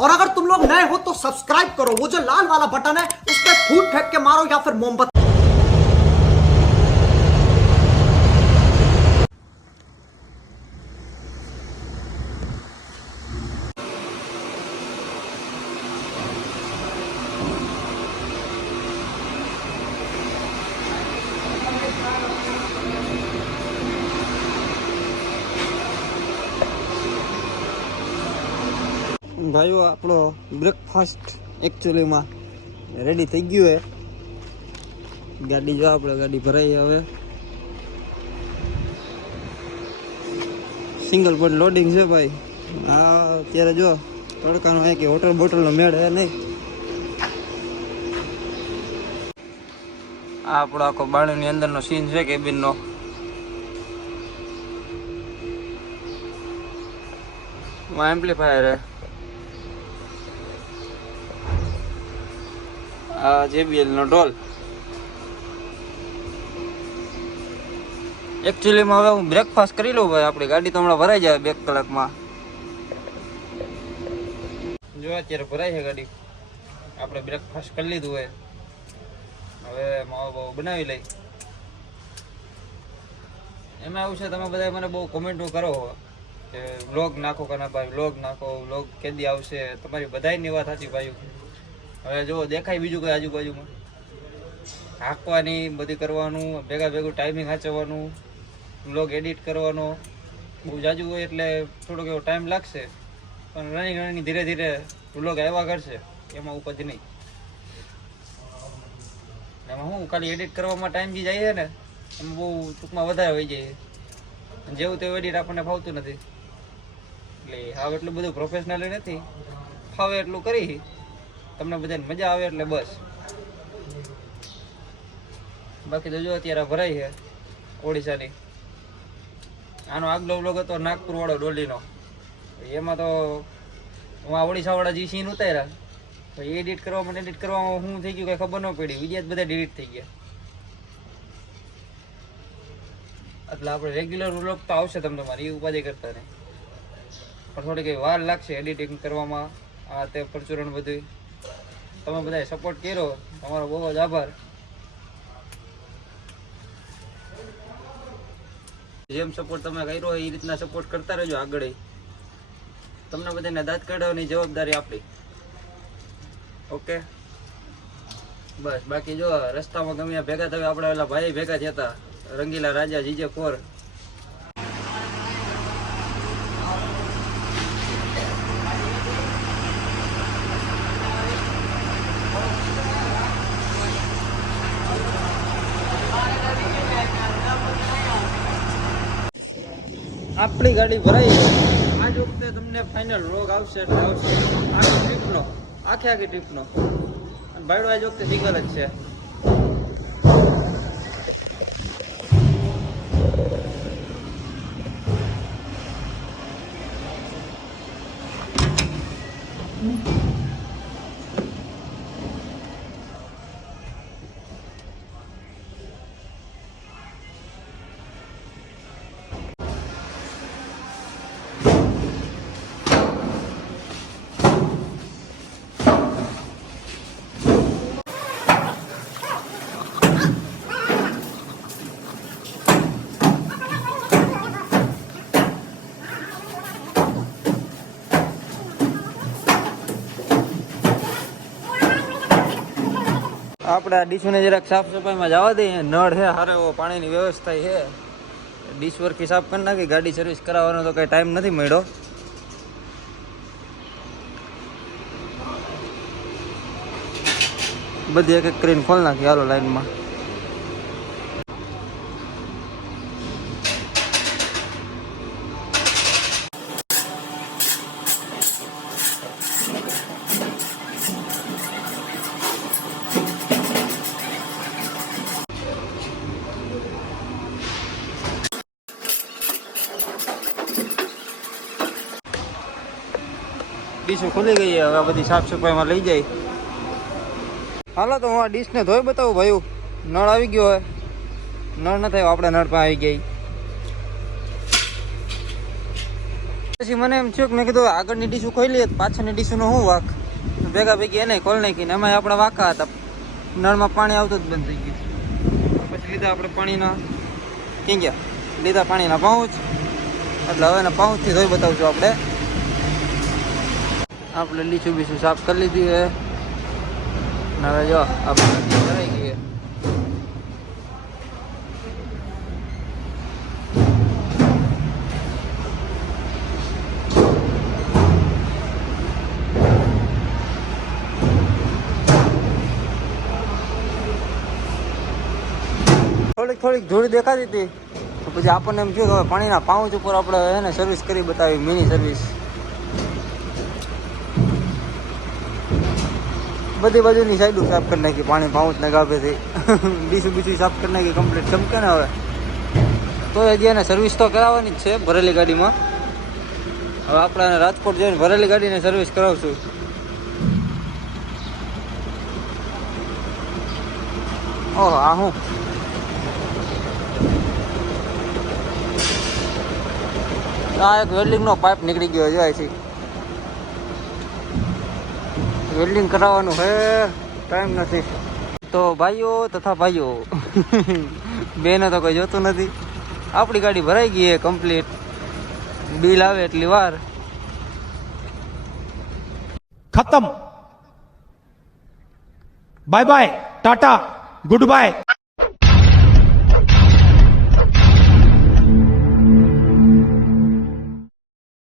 और अगर तुम लोग नए हो तो सब्सक्राइब करो, वो जो लाल वाला बटन है उस पर फूट फेंक के मारो या फिर मोमबत्ती। ભાઈઓ આપણો બ્રેકફાસ્ટ એકચ્યુઅલીમાં રેડી થઈ ગયું હે. ગાડી જો આપણે ગાડી ભરાઈ હવે સિંગલ પોઈન્ટ લોડિંગ છે ભાઈ. આ અત્યારે જો તડકાનો હે કે હોટલ બોટલનો મેળ હે નહીં. આ આપણો આખો બાળીની અંદરનો સીન છે કેબિનનો. એમ્પ્લીફાયર હે. JBL નો ડોલ. એકચ્યુઅલીમાં હવે હું બ્રેકફાસ્ટ કરી લઉં ભાઈ. આપણી ગાડી તો હમણાં ભરાઈ જાય 2 કલાકમાં. જો અત્યારે ભરાઈ છે ગાડી. આપણે બ્રેકફાસ્ટ કરી લીધું હોય. હવે માવો બાવો બનાવી લઈ. એમાં એવું છે તમે બધા મને બહુ કોમેન્ટો કરો કે વ્લોગ નાખો કે ના ભાઈ વ્લોગ નાખો, વ્લોગ કેદી આવશે. તમારી બધાની વાત સાચી ભાઈ. હવે જો દેખાય બીજું કઈ આજુબાજુમાં હાંકવાની બધી કરવાનું, ભેગું ટાઈમિંગ સાચવવાનું, વ્લોગ એડિટ કરવાનો બહુ જાજુ હોય એટલે થોડોક એવો ટાઈમ લાગશે. પણ રનિંગ ધીરે ધીરે વ્લોગ આવ્યા કરશે, એમાં ઉપજ નહીં. એમાં હું ખાલી એડિટ કરવામાં ટાઈમ જે જાય છે ને એમાં બહુ ટૂંકમાં વધારે હોય જાય. જેવું તેવું એડિટ આપણને ફાવતું નથી. એટલે હાવ એટલું બધું પ્રોફેશનલ નથી. ફાવે એટલું કરી તમને બધાને મજા આવે એટલે બસ. બાકી તો જો અત્યારે ભરાઈ છે ઓડિશાની. આનો આગલો વ્લોગ હતો નાગપુર વાળો ડોલીનો. એમાં તો હું આ ઓડિશા વાળા જે સીન ઉતાર્યા તો એડિટ કરવામાં શું થઈ ગયું કઈ ખબર ન પડી. વિડીયો બધા ડિલીટ થઈ ગયા. એટલે આપણે રેગ્યુલર વ્લોગ તો આવશે તમારી એ ઉપાધિ કરતા નહીં. પણ થોડી કઈ વાર લાગશે એડિટિંગ કરવામાં. આ તે પરચુરણ બધું તમે બધાએ સપોર્ટ કર્યો, તમારો બહુ જ આભાર. જેમ સપોર્ટ તમે કર્યો એ રીતના સપોર્ટ કરતા રહેજો આગળ. તમને બધાને દાંત કાઢવાની જવાબદારી આપણી. ઓકે બસ. બાકી જો રસ્તામાં ગમે ભેગા થયા આપણે ઓલા ભાઈ ભેગા થયા હતા રંગીલા રાજા GJ4. આપણી ગાડી ભરાઈ. આજ વખતે તમને ફાઇનલ વ્લોગ આવશે એટલે આવશે આખી ટ્રીપનો. અને ભાઈડો આજ વખતે સિંગલ જ છે. આપણે આ ડીશોને જરાક સાફ સફાઈમાં જવા દઈએ. નળ છે સારો એવો પાણીની વ્યવસ્થા છે. ડીશ વર્કથી સાફ કરી નાખી. ગાડી સર્વિસ કરાવવાનો તો કંઈ ટાઈમ નથી મળ્યો. બધી એક એક કરીને ખોલ નાખી. હાલો લાઈનમાં. ડીશો ખુલી ગઈ. હવે બધી સાફ સફાઈમાં લઈ જાય. હાલો તો હું આ ડીશને ધોઈ બતાવું ભાઈ. નળ આવી ગયો હોય. નળ ન થયો આપણે નળ પણ આવી ગઈ. પછી મને એમ થયું કે મેં કીધું આગળની ડીશું ખોલી પાછળની ડીશુનો શું વાંક ભેગા ભેગી એને ખોલ નાખીને એમાં આપણા વાંકા હતા નળમાં પાણી આવતું જ બંધ થઈ ગયું પછી લીધા આપણે પાણીના કીંગ્યા લીધા પાણીના પાઉચ એટલે હવે એના પાઉચથી ધોઈ બતાવશું આપણે લીચું બીચું સાફ કરી લીધી છે અને હવે જો આપણે નદી ભરાઈ ગઈ થોડીક ધૂળ દેખાતી હતી તો પછી આપણને એમ થયું કે હવે પાણીના પાઉચ ઉપર આપણે એને સર્વિસ કરી બતાવી મિની સર્વિસ બધી બાજુની સાઈડો સાફ કરી નાખી પાણી પાઉચના ગાભેથી ડીશું બીસું સાફ કરી નાખી કમ્પ્લીટ ચમકે ને હવે તો હજી એને સર્વિસ તો કરાવવાની જ છે ભરેલી ગાડીમાં હવે આપણે રાજકોટ જઈને ભરેલી ગાડીને સર્વિસ કરાવશું ઓહો આ હું આ એક વેલ્ડિંગનો પાઇપ નીકળી ગયો છે અહીંથી વેલ્ડિંગ કરાવવાનું છે ટાઈમ નથી તો ભાઈઓ તથા ભાઈઓ બેને તો કોઈ જોતું નથી આપણી ગાડી ભરાઈ ગઈ છે કમ્પ્લીટ બિલ આવે એટલી વાર खत्म bye bye ta-ta good bye